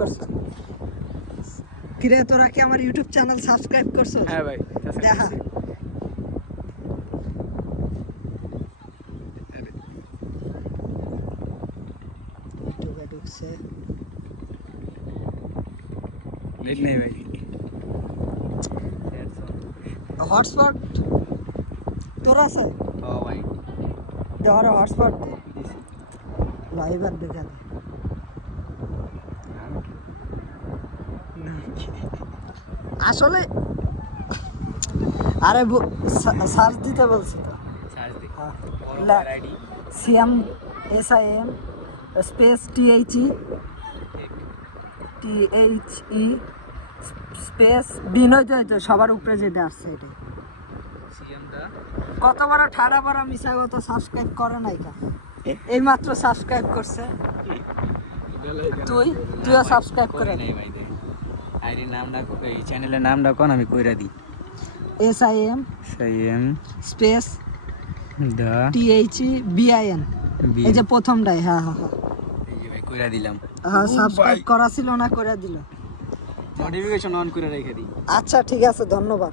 করছো কিরে তোরা কি আমার ইউটিউব চ্যানেল সাবস্ক্রাইব করছো? হ্যাঁ ভাই দেখা ইউটিউবে ঢুকছে নেট নেই ভাই হটস্পট তোর আছে? ও ভাই দেওয়ার হটস্পট লাইভ আর দেখা দে আসলে আরে সার্চ দিতে বলছি তো সার্চ দি লা আইডি সিএম SIM space THE space Binoy তো সবার উপরে যেটা আসছে এটা সিএম দা কত বড় ঠাড়া বড় মিশাগত সাবস্ক্রাইব করে নাই কা এই মাত্র সাবস্ক্রাইব করছে তুইও সাবস্ক্রাইব করে নাই ভাই দে আইডি নামটা এই চ্যানেলের নামটা কোন আমি কইরা দিই SIM স্পেস দা THE BIN এই যে প্রথমটাই হ্যাঁ এই যে ভাই কইরা দিলাম হ্যাঁ সাবস্ক্রাইব করা ছিল না করে দিল নোটিফিকেশন অন করে রেখে দিই আচ্ছা ঠিক আছে ধন্যবাদ।